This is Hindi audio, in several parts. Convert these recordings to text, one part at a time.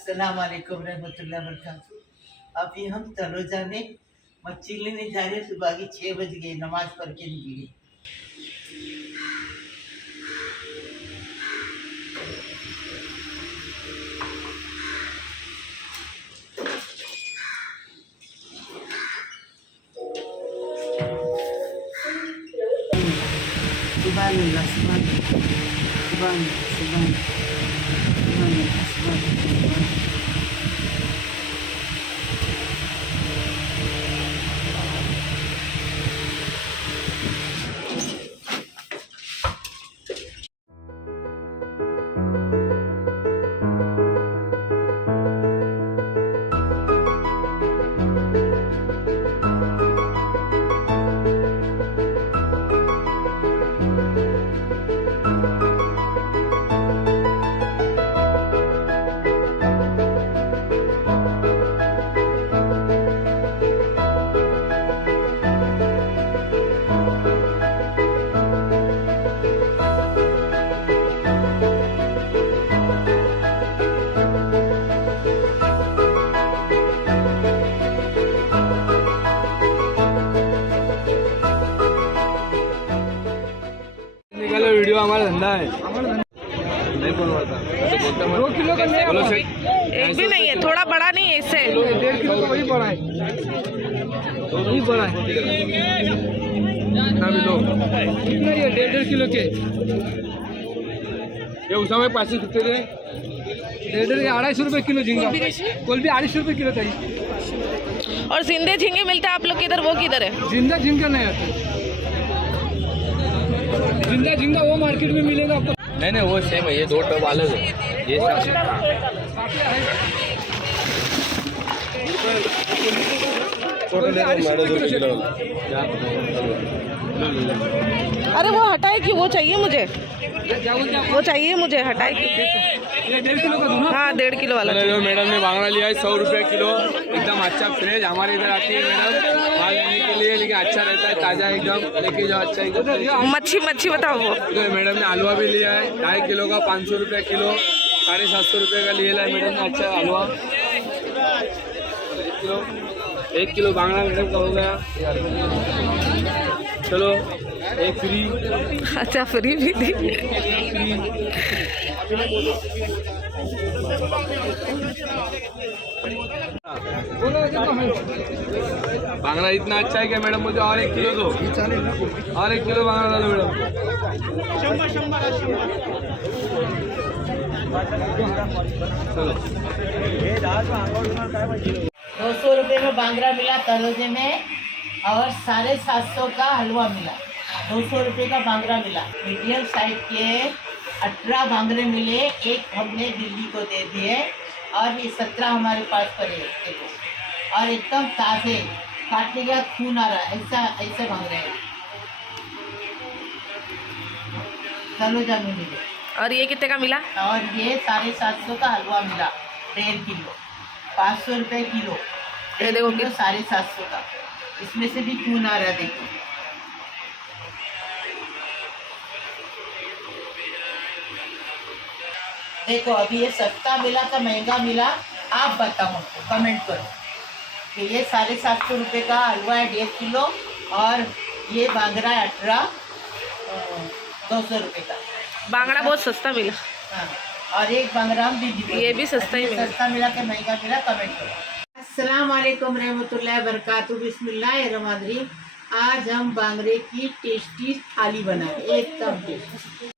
अस्सलाम वालेकुम रहमतुल्लाहि व बरकातहू। अभी हम तलोजा में मच्छी लेने जा रहे हैं। सुबह की 6 बज गई, नमाज पढ़ के निकले। सुबह अल्लाह सुबह सुबह सुबह सुबह। वीडियो हमारा धंधा है, नहीं बोलवाता। 2 किलो का बोलो से एक भी नहीं है, थोड़ा बड़ा नहीं है इससे। 1.5 किलो का वही बड़ा है, वही बड़ा है ना भी लो। कितना ये 1.5 किलो के ये उसा में 500 कितने थे? 1.5 250 रुपये किलो झींगा। कोलबी 250 रुपये किलो चाहिए। और जिंदे झींगे मिलते हैं आप लोग किधर, वो किधर है? जिंदा झींगा नहीं आता, जिंदा झींगा वो मार्केट में मिलेगा आपको। नहीं वो सेम है, ये 2 टब अलग है। ये अरे वो हटाए कि वो चाहिए मुझे, वो चाहिए मुझे, हटाए कि। 1.5 किलो का दूना। हाँ 1.5 किलो वाला। मैडम ने बांगड़ा लिया है 100 रुपये किलो, एकदम अच्छा फ्रेश। हमारे इधर आती है मैडम माल लेने के लिए, लेकिन अच्छा रहता है, ताज़ा एकदम। लेके जाओ अच्छा एकदम। मच्छी बताओ वो। तो मैडम ने हलवा भी लिया है 2.5 किलो का, 500 रुपये किलो, 750 रुपये का लिया है मैडम ने। अच्छा हलवा 1 किलो बांगड़ा मैडम का हो गया। चलो एक फ्री। अच्छा फ्री भी दी। बांगड़ा इतना अच्छा है क्या मैडम? मुझे और 1 किलो दो, और 1 किलो बांगड़ा दो मैडम। चलो 200 रुपये में बांगड़ा मिला तलोजे में, और 750 का हलवा मिला। 200 रुपये का बांगड़ा मिला। मीडियम साइज के 18 बांगड़े मिले, एक हमने दिल्ली को दे दिए, और ये 17 हमारे पास पड़े देखो। और एकदम ताज़े, काटने के बाद खून आ रहा है, ऐसा बांगड़े हैं तलोजा में मिले। और ये कितने का मिला? और ये 750 का हलवा मिला, 1.5 किलो, 500 रुपये किलो। ये देखो 750 का, इसमें से भी खून आ रहा है देखो। देखो अभी ये सस्ता मिला का महंगा मिला, आप बताओ हमको, कमेंट करो कि ये 750 रुपये का हलवा है 1.5 किलो, और ये बांगड़ा है 200 रुपये का। बांगड़ा बहुत सस्ता मिला। हाँ, और एक बांगड़ा हम भी ये भी सस्ता ही मिला। सस्ता मिला के महंगा मिला, कमेंट करो। अस्सलाम वालेकुम रहमतुल्लाहि व बरकातहू। बिस्मिल्लाहिर्रहमानिर्रहीम। आज हम बांगड़े की टेस्टी थाली बनाए, एकदम टेस्टी।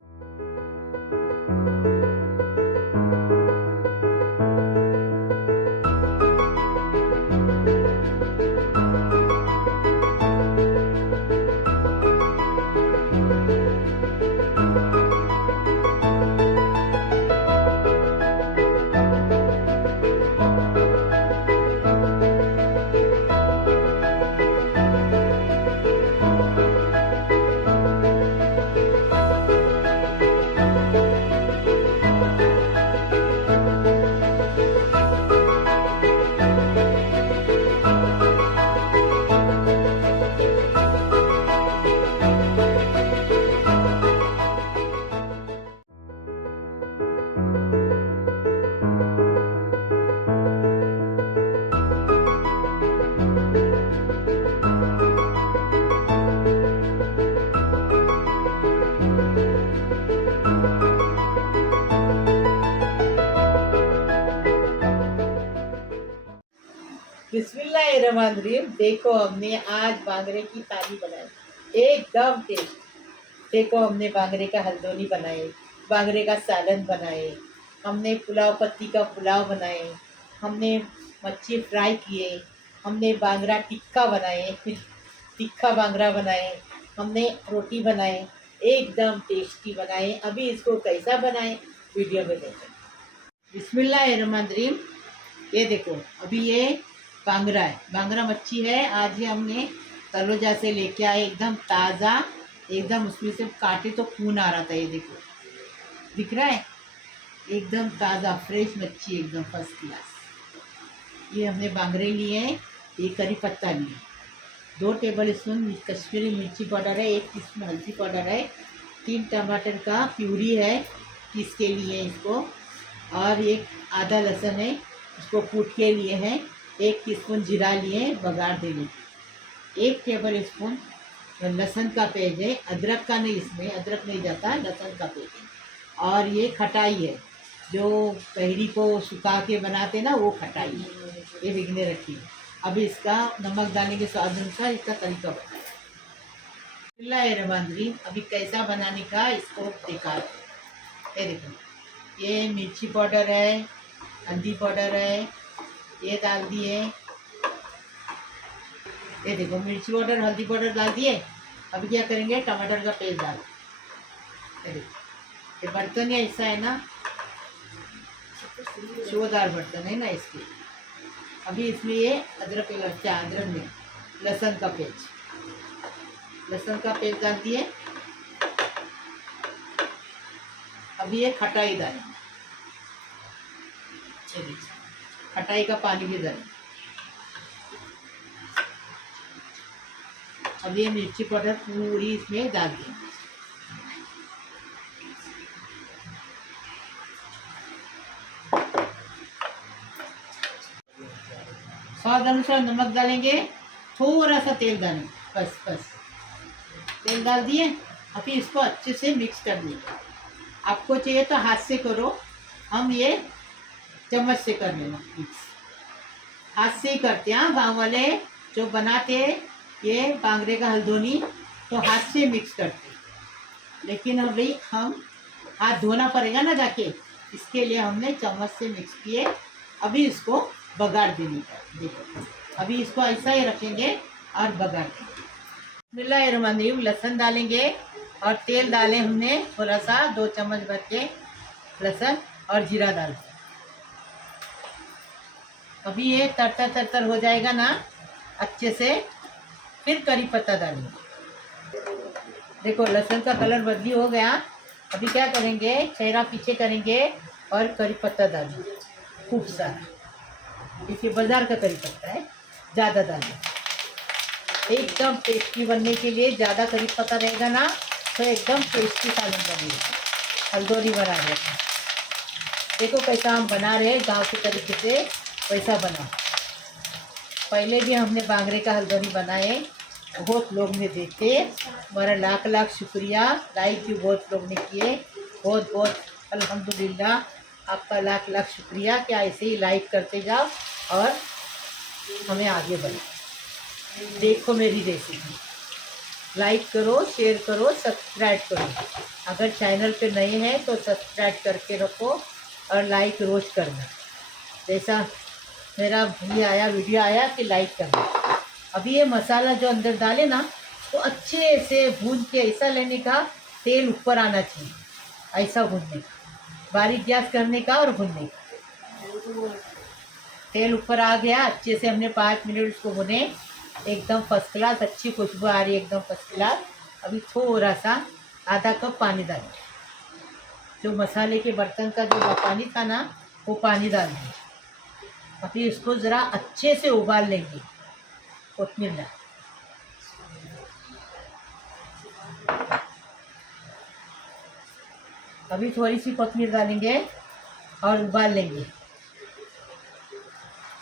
बिस्मिल्लाहिर्रहमानिर्रहीम। देखो हमने आज बांगरे की थाली बनाई, एकदम टेस्ट। देखो हमने बांगरे का हल्दोनी बनाए, बांगरे का सालन बनाए, हमने पुलाव पत्ती का पुलाव बनाए, हमने मच्छी फ्राई किए, हमने बांगरा टिक्का बनाए, तिक्खा बांगरा बनाए, हमने रोटी बनाए, एकदम टेस्टी बनाए। अभी इसको कैसा बनाए वीडियो में देखें। बिस्मिल्लाहिर्रहमानिर्रहीम। ये देखो अभी ये बांगरा है, बांगरा मच्छी है। आज ये हमने तलोजा से लेके आए, एकदम ताज़ा, एकदम उसमें से काटे तो खून आ रहा था। ये देखो दिख रहा है, एकदम ताज़ा फ्रेश मच्छी, एकदम फर्स्ट क्लास। ये हमने बांगरे लिए हैं, ये करी पत्ता लिए, 2 टेबल स्पून कश्मीरी मिर्ची पाउडर है, 1 टीस्पून हल्दी पाउडर है, 3 टमाटर का प्यूरी है पीस के लिए इसको, और एक आधा लहसुन है उसको कूट के लिए हैं, 1 टीस्पून जीरा लिए बघार देने, 1 टेबल स्पून लहसुन का पेस्ट है, अदरक का नहीं, इसमें अदरक नहीं जाता, लहसुन का पेस्ट है। और ये खटाई है, जो कैरी को सुखा के बनाते ना वो खटाई है, ये भिगने रखी है। अभी इसका नमक डालेंगे स्वाद अनुसार, इसका तरीका बताएं। बिस्मिल्लाहिर्रहमानिर्रहीम। अभी कैसा बनाने का इसको दिखा रहे हैं। ये देखो ये मिर्ची पाउडर है, हल्दी पाउडर है, ये डाल दिए। ये देखो मिर्ची पाउडर हल्दी पाउडर डाल दिए। अभी क्या करेंगे, टमाटर का पेस्ट डाल। ये देखो ये बर्तन ये ऐसा है ना, शोदार बर्तन है ना, इसके अभी इसमें ये अदरक में लहसुन का पेस्ट डाल दिए। अभी ये खटाई डालेंगे, खटाई का पानी भी डालेंगे। अब ये मिर्ची पाउडर पूरी इसमें डाल देंगे। स्वाद अनुसार नमक डालेंगे, थोड़ा सा तेल डालेंगे, बस तेल डाल दिए। अभी इसको अच्छे से मिक्स कर देंगे। आपको चाहिए तो हाथ से करो, हम ये चम्मच से कर लेना मिक्स, हाथ से ही करते हैं गाँव वाले जो बनाते ये बांगरे का हल्दोनी, तो हाथ से मिक्स करते। लेकिन अभी हम हाथ धोना पड़ेगा ना जाके, इसके लिए हमने चम्मच से मिक्स किए। अभी इसको बघार देने का, देखो अभी इसको ऐसा ही रखेंगे और बघार देंगे। बिस्मिल्लाहिर्रहमानिर्रहीम। लहसुन डालेंगे और तेल डालें हमने थोड़ा सा, 2 चम्मच भर के लहसुन और जीरा डाल दिया। अभी ये तरतर हो जाएगा ना अच्छे से, फिर करी पत्ता डालेंगे। देखो लहसुन का कलर बदली हो गया। अभी क्या करेंगे, चेहरा पीछे करेंगे और करी पत्ता डालेंगे खूब सारा। इसे बाजार का करी पत्ता है, ज़्यादा डालेंगे। एकदम टेस्टी बनने के लिए ज़्यादा करी पत्ता रहेगा ना तो एकदम टेस्टी सालन बनेगा। हल्दोनी बना रहे हैं, देखो कैसा हम बना रहे हैं गाँव के तरीके से, वैसा बना। पहले भी हमने बांगरे का हल्दोनी बनाए, बहुत लोग ने देखे, हमारा लाख लाख शुक्रिया। लाइक भी बहुत लोग ने किए, बहुत बहुत अल्हम्दुलिल्लाह, आपका लाख लाख शुक्रिया कि ऐसे ही लाइक करते जाओ और हमें आगे बढ़ाओ। देखो मेरी रेसिपी, लाइक करो, शेयर करो, सब्सक्राइब करो। अगर चैनल पे नए हैं तो सब्सक्राइब करके रखो और लाइक रोज करना। जैसा मेरा वीडियो आया कि लाइक करना। अभी ये मसाला जो अंदर डाले ना, तो अच्छे से भून के ऐसा लेने का, तेल ऊपर आना चाहिए, ऐसा भूनने का, बारीक गैस करने का और भूनने का। तेल ऊपर आ गया, अच्छे से हमने 5 मिनट इसको भुने, एकदम फर्स्ट क्लास, अच्छी खुशबू आ रही है, एकदम फर्स्ट क्लास। अभी थोड़ा सा आधा कप पानी डालें, जो मसाले के बर्तन का जो पानी था ना वो पानी डाल दें। अभी इसको ज़रा अच्छे से उबाल लेंगे, कोतमीर डाल। अभी थोड़ी सी कोतमीर डालेंगे और उबाल लेंगे।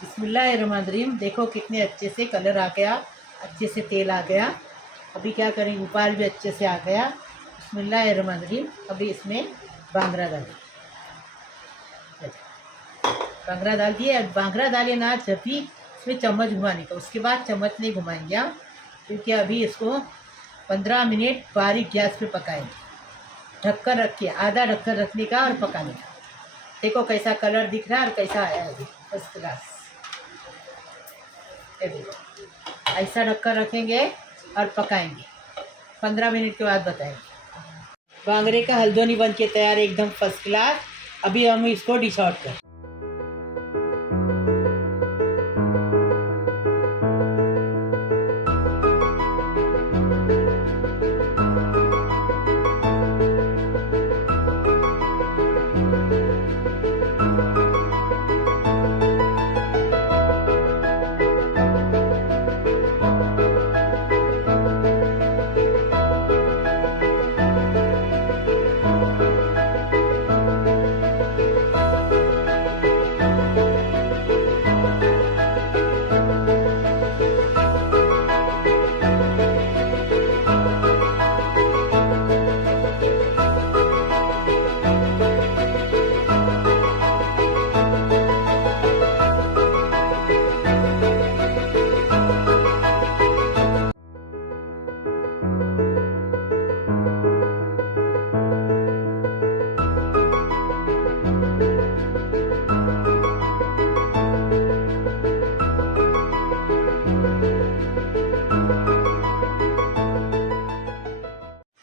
बिस्मिल्लाहिर्रहमानिर्रहीम। देखो कितने अच्छे से कलर आ गया, अच्छे से तेल आ गया। अभी क्या करेंगे, उबाल भी अच्छे से आ गया। बिस्मिल्लाहिर्रहमानिर्रहीम। अभी इसमें बांगरा डालें, बांगरा डाल दिए। अब बांगरा डाले ना, जब भी इसमें चम्मच घुमाने का, उसके बाद चम्मच नहीं घुमाएंगे हम, क्योंकि अभी इसको 15 मिनट बारीक गैस पे पकाएंगे। ढक्कन रख के, आधा ढक्कन रखने का और पकाने का। देखो कैसा कलर दिख रहा है और कैसा आया है, फर्स्ट क्लास। ये देखो, ऐसा ढक्कन रखेंगे और पकाएंगे। 15 मिनट के बाद बताएंगे। बांगरे का हल्दोनी बन के तैयार, एकदम फर्स्ट क्लास। अभी हम इसको डिश आउट करें।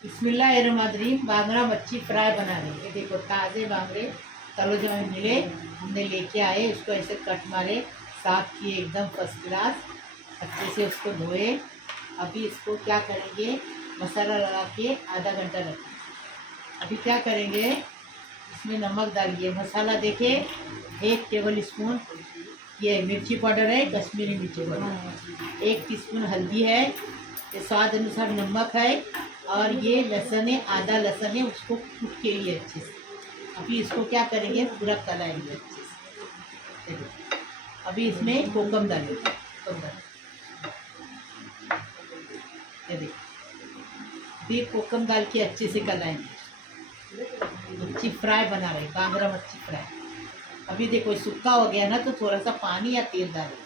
बिस्मिल्लाहिर्रहमानिर्रहीम। बांगड़ा मच्छी फ्राई बना रहे हैं। ये देखो, ताज़े बांगड़े तलोजा में मिले, हमने लेके आए, उसको ऐसे कट मारे, साफ किए, एकदम फर्स्ट क्लास, अच्छे से उसको धोए। अभी इसको क्या करेंगे, मसाला लगा के आधा घंटा रखें। अभी क्या करेंगे, इसमें नमक डालिए। मसाला देखिए, 1 टेबल स्पून ये मिर्ची पाउडर है, कश्मीरी मिर्ची पाउडर, 1 टीस्पून हल्दी है, ये स्वाद अनुसार नमक है, और ये लहसुन है, आधा लहसुन है, उसको कूट के लिए अच्छे से। अभी इसको क्या करेंगे, पूरा तलाएंगे अच्छे से। अभी इसमें कोकम डालेंगे, ये देखो, अभी कोकम डाल के अच्छे से कलाएंगे। मच्छी फ्राई बना रहे, बांगड़ा मच्छी फ्राई। अभी देखो सूखा हो गया ना, तो थोड़ा सा पानी या तेल डालेंगे।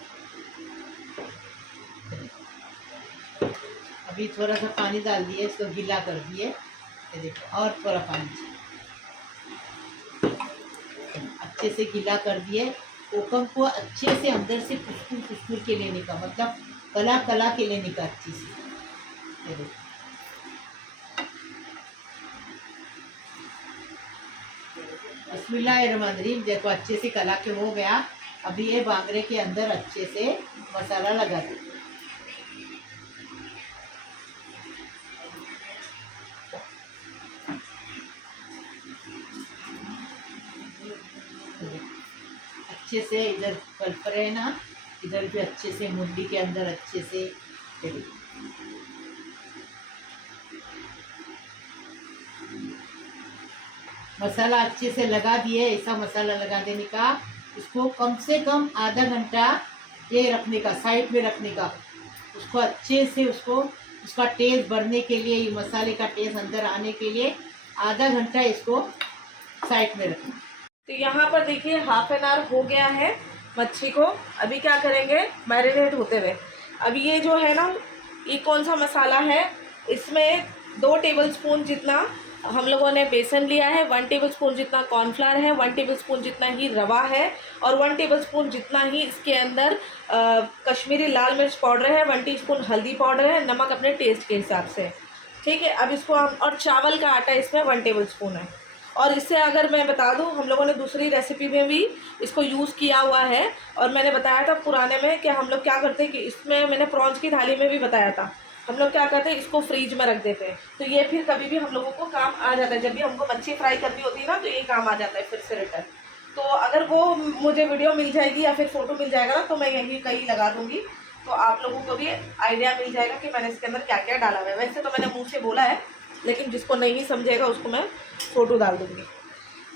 अभी थोड़ा सा पानी डाल दिए, इसको गीला कर दिए, ये देखो, और थोड़ा पानी अच्छे से गीला कर दिए। कोकम को अच्छे से अंदर से कुस्कुर के लेने का, मतलब कला के लेने का अच्छे से, ये देखो। बिस्मिल्लाहिर्रहमानिर्रहीम। देखो अच्छे से कला के हो गया। अभी ये बांगड़े के अंदर अच्छे से मसाला लगा दो। अच्छे से इधर पलप रहे ना, इधर भी अच्छे से मुंडी के अंदर अच्छे से। मसाला अच्छे से लगा दिए। ऐसा मसाला लगा देने का, इसको कम से कम आधा घंटा ये रखने का, साइड में रखने का। उसको अच्छे से उसका टेस्ट बढ़ने के लिए, ये मसाले का टेस्ट अंदर आने के लिए आधा घंटा इसको साइड में रखना। तो यहाँ पर देखिए 1/2 एन आवर हो गया है मच्छी को। अभी क्या करेंगे, मैरिनेट होते हुए। अभी ये जो है ना, ये कौन सा मसाला है, इसमें 2 टेबलस्पून जितना हम लोगों ने बेसन लिया है, 1 टेबलस्पून जितना कॉर्नफ्लावर है, 1 टेबलस्पून जितना ही रवा है, और 1 टेबलस्पून जितना ही इसके अंदर कश्मीरी लाल मिर्च पाउडर है, 1 टीस्पून हल्दी पाउडर है, नमक अपने टेस्ट के हिसाब से, ठीक है। अब इसको हम, और चावल का आटा इसमें 1 टेबलस्पून है। और इससे अगर मैं बता दूं, हम लोगों ने दूसरी रेसिपी में भी इसको यूज़ किया हुआ है, और मैंने बताया था पुराने में कि हम लोग क्या करते हैं कि इसमें, मैंने प्रॉन्स की थाली में भी बताया था, हम लोग क्या करते हैं, इसको फ्रीज में रख देते हैं, तो ये फिर कभी भी हम लोगों को काम आ जाता है। जब भी हमको मच्छी फ्राई करनी होती है ना, तो ये काम आ जाता है फिर से रिटर्न। तो अगर वो मुझे वीडियो मिल जाएगी या फिर फ़ोटो मिल जाएगा ना, तो मैं यहीं कहीं लगा दूँगी, तो आप लोगों को भी आइडिया मिल जाएगा कि मैंने इसके अंदर क्या क्या डाला हुआ है। वैसे तो मैंने मुँह से बोला है, लेकिन जिसको नहीं समझेगा उसको मैं फ़ोटो डाल दूँगी।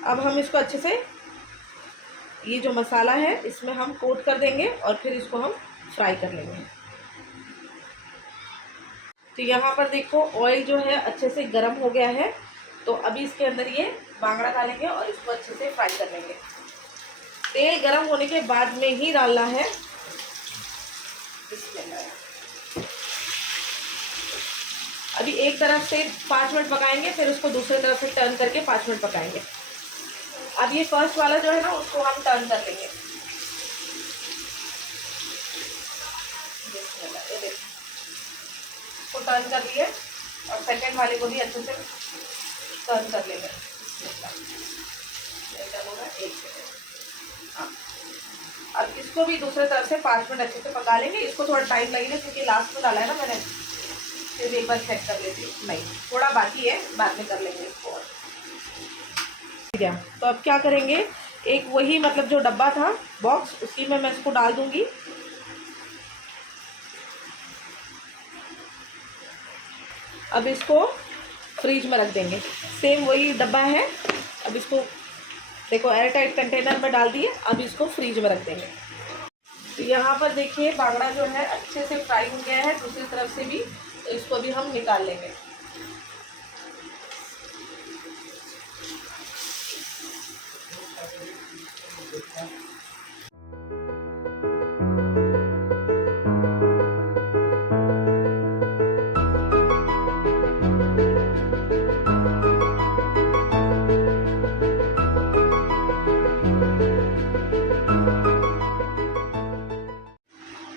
अब हम इसको अच्छे से, ये जो मसाला है इसमें हम कोट कर देंगे, और फिर इसको हम फ्राई कर लेंगे। तो यहाँ पर देखो ऑयल जो है अच्छे से गर्म हो गया है, तो अभी इसके अंदर ये बांगड़ा डालेंगे और इसको अच्छे से फ्राई कर लेंगे। तेल गर्म होने के बाद में ही डालना है, अभी एक तरफ से 5 मिनट पकाएंगे, फिर उसको दूसरी तरफ से टर्न करके 5 मिनट पकाएंगे। अब ये फर्स्ट वाला जो है ना उसको हम टर्न कर लेंगे। ये देखो, इसको टर्न कर लिए और सेकंड वाले को भी अच्छे से टर्न कर लेंगे। एक सेकंड। हाँ, अब इसको भी दूसरे तरफ से 5 मिनट अच्छे से पका लेंगे। इसको थोड़ा टाइम लगेगा क्योंकि लास्ट में डाला है ना मैंने, फिर एक बार चेक कर लेती हूँ। नहीं, थोड़ा बाकी है, बाद में कर लेंगे इसको। और ठीक है, तो अब क्या करेंगे, एक वही मतलब जो डब्बा था बॉक्स, उसी में मैं इसको डाल दूंगी। अब इसको फ्रीज में रख देंगे। सेम वही डब्बा है। अब इसको देखो एयर टाइट कंटेनर में डाल दिए। अब इसको फ्रीज में रख देंगे। तो यहाँ पर देखिए बांगड़ा जो है अच्छे से फ्राई हो गया है, दूसरी तरफ से भी। तो इसको भी हम निकाल लेंगे।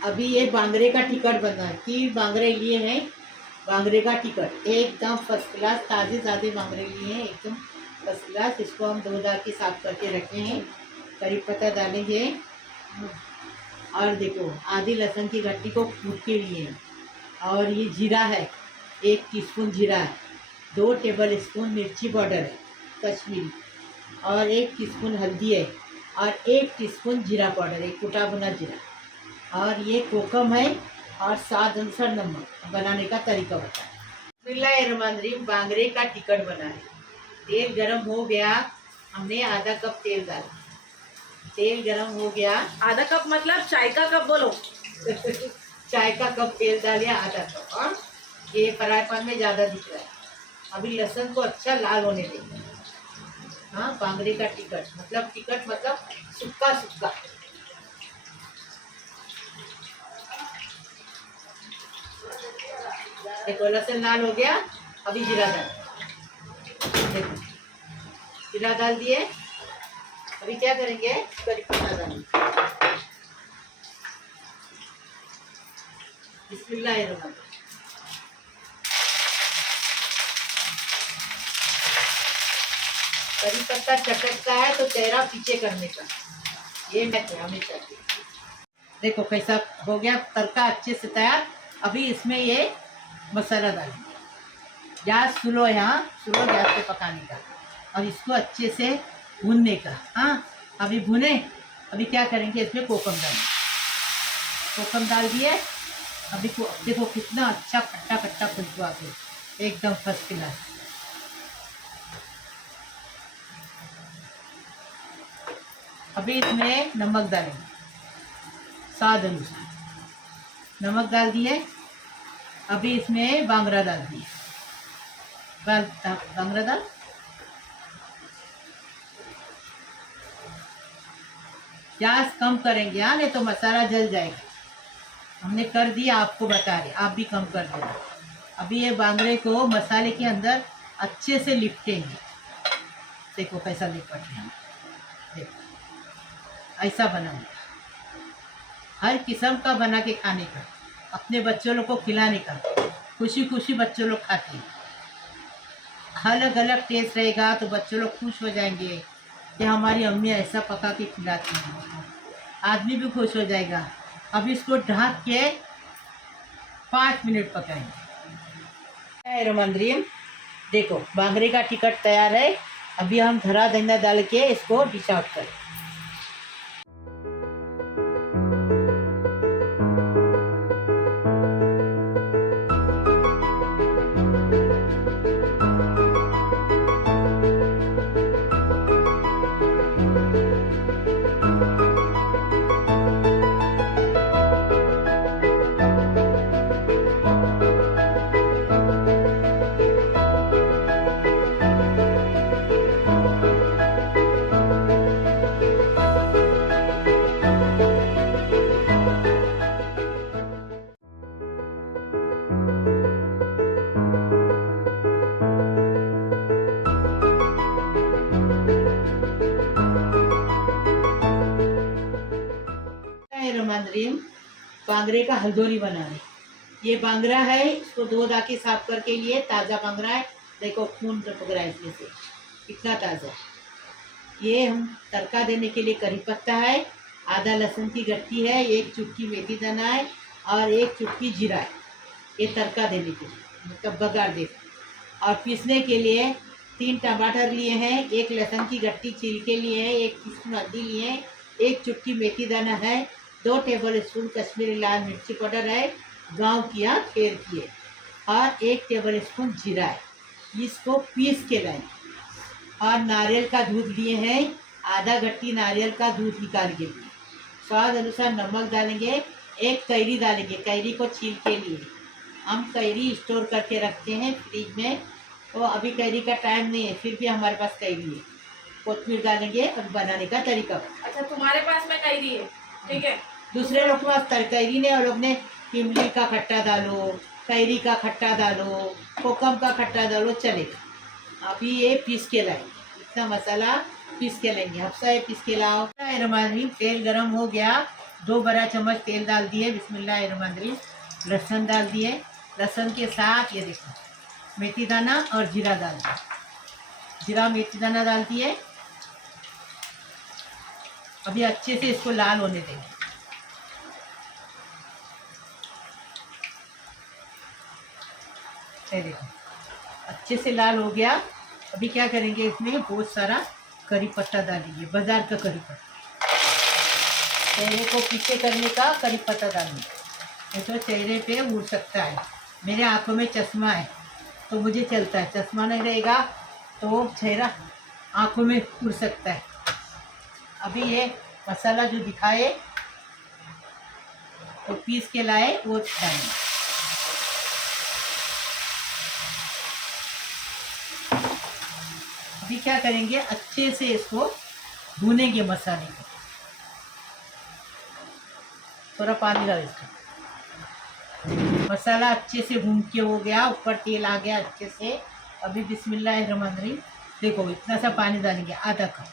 अभी ये बांगरे का टिकट बना है। 3 बांगरे लिए हैं, बांगरे का टिकट एकदम फर्स्ट क्लास, ताज़े ताज़े बांगरे लिए हैं, एकदम फर्स्ट क्लास। इसको हम धो धा के साफ करके रखे हैं। करी पत्ता डालेंगे और देखो आधी लहसुन की गट्टी को कूट के लिए हैं। और ये जीरा है, 1 टीस्पून जीरा है, 2 टेबल स्पून मिर्ची पाउडर है कश्मीरी, और 1 टीस्पून हल्दी है, और 1 टीस्पून जीरा पाउडर है, कुटा भुना जीरा, और ये कोकम है, और स्वाद अनुसार नमक। बनाने का तरीका बताएं। बिस्मिल्लाहिर्रहमानिर्रहीम। बांगरे का टिकट बना है। तेल गरम हो गया, हमने आधा कप तेल डाला। तेल गरम हो गया, आधा कप मतलब चाय का कप बोलो। चाय का कप तेल डालिए, आधा कप। और ये फ्राई पैन में ज़्यादा दिख रहा है। अभी लहसुन को अच्छा लाल होने देंगे। हाँ, बांगरे का टिकट मतलब सूखा सूखा। देखो लहसुन लाल हो गया। अभी जीरा डाल, देखो जीरा डाल दिए। अभी क्या करेंगे, करी पत्ता डालेंगे। बिस्मिल्लाहिर्रहमानिर्रहीम। करी पत्ता चटकता है तो चेहरा पीछे करने का, ये मैं हमेशा चाहिए। देखो कैसा हो गया तड़का अच्छे से तैयार। अभी इसमें ये मसाला डालेंगे। गैस स्लो है, यहाँ स्लो गैस पे पकाने का, और इसको अच्छे से भूनने का। हाँ, अभी भुने। अभी क्या करेंगे, इसमें कोकम डालेंगे। कोकम डाल दिए। अभी देखो कितना अच्छा खट्टा खट्टा खुशबू आ गई, एकदम फर्स्ट क्लास। अभी इसमें नमक डालेंगे, स्वाद अनुसार नमक डाल दिए। अभी इसमें बांगरा डाल दिए। बांगरा डाल, गैस कम करेंगे। हाँ, नहीं तो मसाला जल जाएगा। हमने कर दिया, आपको बता रहे, आप भी कम कर देना। अभी ये बांगरे को मसाले के अंदर अच्छे से लिपटेंगे। देखो कैसा लिपट रहे हैं, देखो ऐसा बनाऊंगा। हर किस्म का बना के खाने का, अपने बच्चों लोग को खिलाने का, खुशी खुशी बच्चों लोग खाते हैं। अलग अलग टेस्ट रहेगा तो बच्चों लोग खुश हो जाएंगे कि हमारी अम्मी ऐसा पका के खिलाती हैं। आदमी भी खुश हो जाएगा। अब इसको ढक के 5 मिनट पकाएंगे। रमंद्रीम, देखो बांगरे का टिकट तैयार है। अभी हम धरा धनिया डाल के इसको डिश आउट करें। रहीम बांगरे का हल्दोरी बना रहे। ये बांगरा है, इसको धो धा के साफ करके लिए, ताज़ा बांगरा है। देखो खून टपक रहा है इसमें से, कितना ताज़ा। ये हम तड़का देने के लिए करी पत्ता है, आधा लहसुन की गट्टी है, 1 चुटकी मेथी दाना है और 1 चुटकी जीरा है। ये तड़का देने के लिए, मतलब बघार दे। और पीसने के लिए 3 टमाटर लिए हैं, 1 लहसुन की गट्टी छील के लिए है, 1 टीस्पून हल्दी लिए हैं, 1 चुटकी मेथी दाना है, 2 टेबल स्पून कश्मीरी लाल मिर्ची पाउडर है, गाँव की खेर की है, और 1 टेबल स्पून जीरा है। इसको पीस के लाएं। और नारियल का दूध लिए हैं, आधा गट्टी नारियल का दूध निकाल के लिए। स्वाद अनुसार नमक डालेंगे, 1 कैरी डालेंगे, कैरी को छील के लिए। हम कैरी स्टोर करके रखते हैं फ्रिज में, तो अभी कैरी का टाइम नहीं है, फिर भी हमारे पास कैरी है। कोतमीर डालेंगे और बनाने का तरीका। अच्छा, तुम्हारे पास में कैरी है, ठीक है। दूसरे लोग के पास कैरी नहीं, और लोग ने इमली का खट्टा डालो, कैरी का खट्टा डालो, कोकम का खट्टा डालो, चलेगा। अभी ये पीस के लाएंगे, इतना मसाला पीस के लेंगे। हफ्सा ये पीस के लाओ। बिस्मिल्लाहिर्रहमानिर्रहीम, तेल गरम हो गया, 2 बड़ा चम्मच तेल डाल दिए। बिस्मिल्लाहिर्रहमानिर्रहीम, लहसुन डाल दिए। लहसुन के साथ ये देखो मेथी दाना और जीरा डाल दिया। जीरा मेथी दाना डाल दिए। अभी अच्छे से इसको लाल होने देंगे। ये देखो अच्छे से लाल हो गया। अभी क्या करेंगे, इसमें बहुत सारा करी पत्ता डालेंगे, बाजार का करी पत्ता। चेहरे को पीछे करने का करी पत्ता डालेंगे, नहीं तो चेहरे पे उड़ सकता है। मेरे आंखों में चश्मा है तो मुझे चलता है, चश्मा नहीं रहेगा तो चेहरा आंखों में उड़ सकता है। अभी ये मसाला जो दिखाए तो पीस के लाए वो डालेंगे। अभी क्या करेंगे, अच्छे से इसको भूनेंगे मसाले को। थोड़ा पानी डाल इसका। मसाला अच्छे से भून के हो गया, ऊपर तेल आ गया अच्छे से। अभी बिस्मिल्लाहिर्रहमानिर्रहीम, देखो इतना सा पानी डालेंगे, आधा कप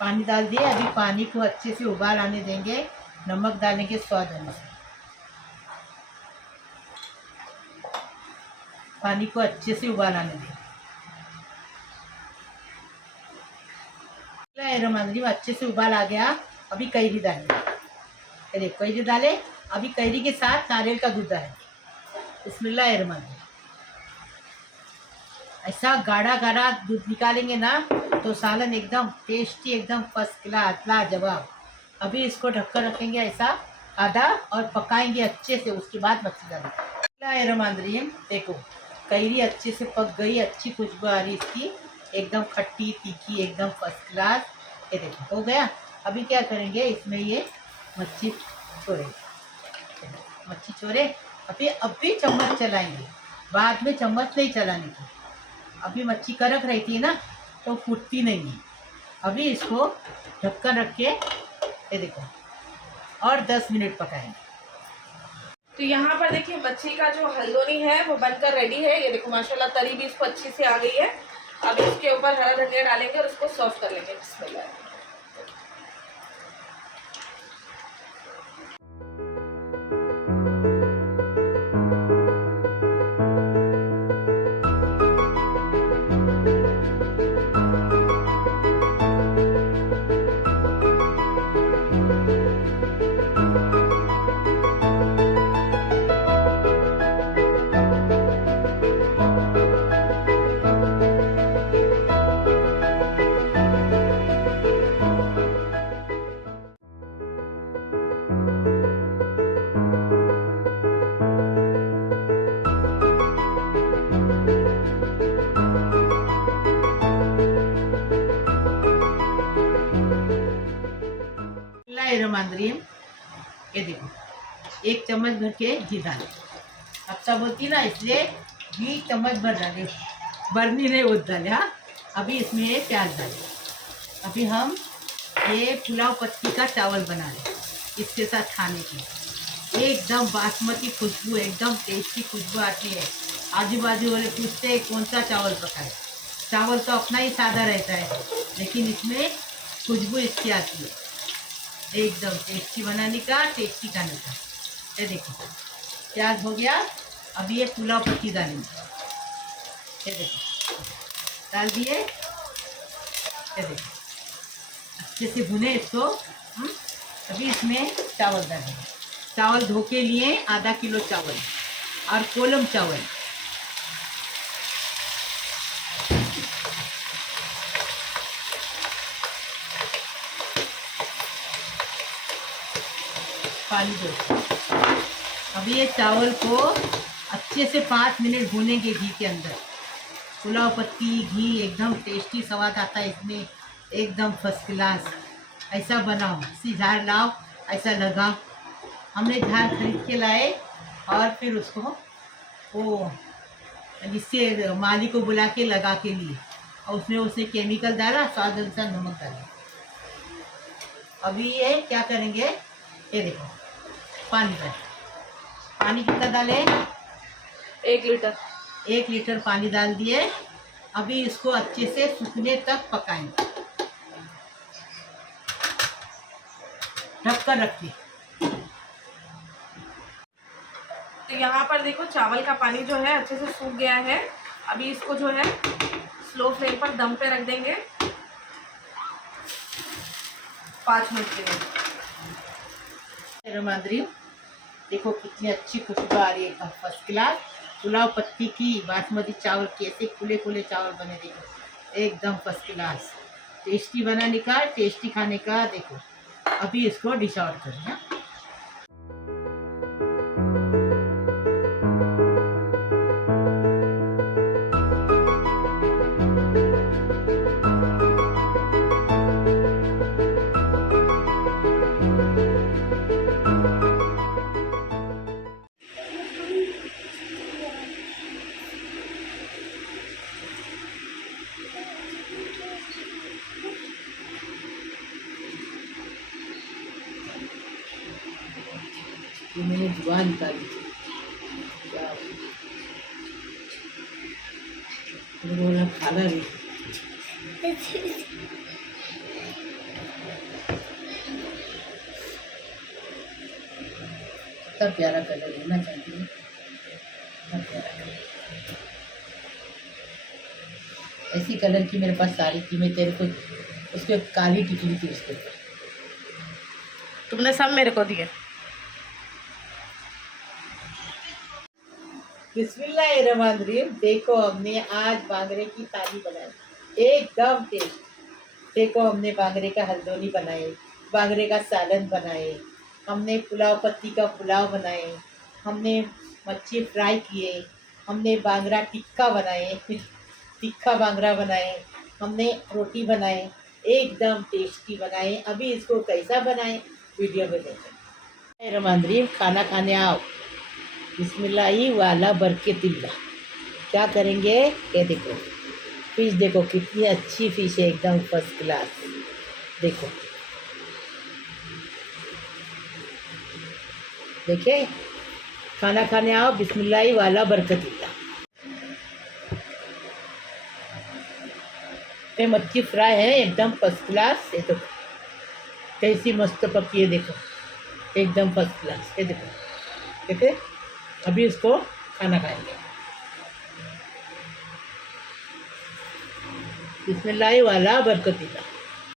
पानी डाल दिए। अभी पानी को अच्छे से उबाल आने देंगे। नमक डालेंगे स्वाद अनुसार। पानी को अच्छे से उबाल आने देंगे। बिस्मिल्लाहिर्रहमानिर्रहीम, अच्छे से उबाल आ गया। अभी कैरी डालेंगे। अरे कैरी डाले। अभी कैरी के साथ नारियल का दूध डालेंगे। बिस्मिल्लाहिर्रहमानिर्रहीम, ऐसा गाढ़ा गाढ़ा दूध निकालेंगे ना तो सालन एकदम टेस्टी, एकदम फर्स्ट क्लास, लाजवाब। अभी इसको ढककर रखेंगे ऐसा आधा, और पकाएंगे अच्छे से। उसके बाद मच्छी डालेंगे। बिस्मिल्लाहिर्रहमानिर्रहीम, देखो कैरी अच्छे से पक गई, अच्छी खुशबू आ रही इसकी, एकदम खट्टी तीखी, एकदम फर्स्ट क्लास। ये देखो हो गया। अभी क्या करेंगे, इसमें ये मच्छी छोड़ेंगे। मच्छी छोड़े। अभी चम्मच चलाएंगे, बाद में चम्मच नहीं चलाने की। अभी मच्छी कड़क रहती है ना तो फूटती नहीं है। अभी इसको ढक्कन रख के ये देखो और 10 मिनट पकाएंगे। तो यहाँ पर देखिए मच्छी का जो हल्दोनी है वो बनकर रेडी है। ये देखो माशाल्लाह तरी भी इसको अच्छी से आ गई है। अब इसके ऊपर हरा धनिया डालेंगे और उसको सर्व कर लेंगे। बिस्मिल्लाह। बिस्मिल्लाहिर्रहमानिर्रहीम, ये देखो 1 चम्मच भर के घी डाले। अब सब बोलती ना, इसलिए घी चम्मच भर डाले, बर्नी नहीं होत डाले। हाँ, अभी इसमें ये प्याज डाले। अभी हम ये पुलाव पत्ती का चावल बना रहे, इसके साथ खाने की एकदम बासमती खुशबू, एकदम टेस्टी खुशबू आती है। आजू बाजू वाले पूछते हैं कौन सा चावल पकाए। चावल तो अपना ही सादा रहता है, लेकिन इसमें खुशबू इसकी आती है। एकदम टेस्टी बनाने का, टेस्टी खाने का। ये देखो प्याज हो गया। अब ये पुलाव पत्ती डालेंगे। ये देखो डाल दिए। ये देखो अच्छे से भुने इसको। अभी इसमें चावल डालेंगे। चावल धो के लिए आधा किलो चावल और कोलम चावल। पानी दो। अभी ये चावल को अच्छे से 5 मिनट भूनेंगे घी के अंदर। पुलाव पत्ती घी एकदम टेस्टी स्वाद आता है इसमें, एकदम फर्स्ट क्लास। ऐसा बनाओ, इसी झाड़ लाओ, ऐसा लगाओ। हमने झाड़ खरीद के लाए और फिर उसको वो जिससे माली को बुला के लगा के लिए, और उसने केमिकल डाला, स्वाद अनुसार नमक डाला। अभी ये क्या करेंगे, ये देखो पानी डाल। पानी कितना डाले? 1 लीटर। 1 लीटर पानी डाल दिए। अभी इसको अच्छे से सूखने तक पकाएंगे, ढक कर रखिए। तो यहाँ पर देखो चावल का पानी जो है अच्छे से सूख गया है। अभी इसको जो है स्लो फ्लेम पर दम पे रख देंगे 5 मिनट के लिए। रमाद्री देखो कितनी अच्छी खुशबू आ रही है, एकदम फर्स्ट क्लास। पुलाव पत्ती की बासमती चावल कैसे फूले फूले चावल बने, देखो एकदम फर्स्ट क्लास। टेस्टी बनाने का, टेस्टी खाने का। देखो अभी इसको डिश आउट करें। ये मैंने जुबान निकाली थी, बोला खाना नहीं। कितना प्यारा कलर है ना, चाहती है कितना प्यारा कलर। ऐसी कलर की मेरे पास साड़ी थी, मैं तेरे को उसके काली टिकली थी उसके ऊपर। तुमने सब मेरे को दिए। बिस्मिल्लाहिर्रहमानिर्रहीम। देखो हमने आज बांगरे की थाली बनाई, एकदम टेस्ट। देखो हमने बांगरे का हल्दोनी बनाए, बांगरे का सालन बनाए, हमने पुलाव पत्ती का पुलाव बनाए, हमने मच्छी फ्राई किए, हमने बांगरा टिक्का बनाए, तिक्का बांगरा बनाए, हमने रोटी बनाए, एकदम टेस्टी बनाए। अभी इसको कैसा बनाए वीडियो में देखें। रमाद्री खाना खाने आओ, बिस्मिल्लाही वाला बरकतिल्ला। क्या करेंगे, ये देखो फिश, देखो कितनी अच्छी फिश है, एकदम फर्स्ट क्लास। देखो देखे, खाना खाने आओ, बिस्मिल्लाही वाला बरकतिल्ला। ये मच्छी फ्राई है, एकदम फर्स्ट क्लास। ये तो कैसी मस्त पकी है, देखो एकदम फर्स्ट क्लास। ये देखो देखे। अभी इसको खाना खाएंगे। बिस्मिल्लाह वाला बरकतिल्ला।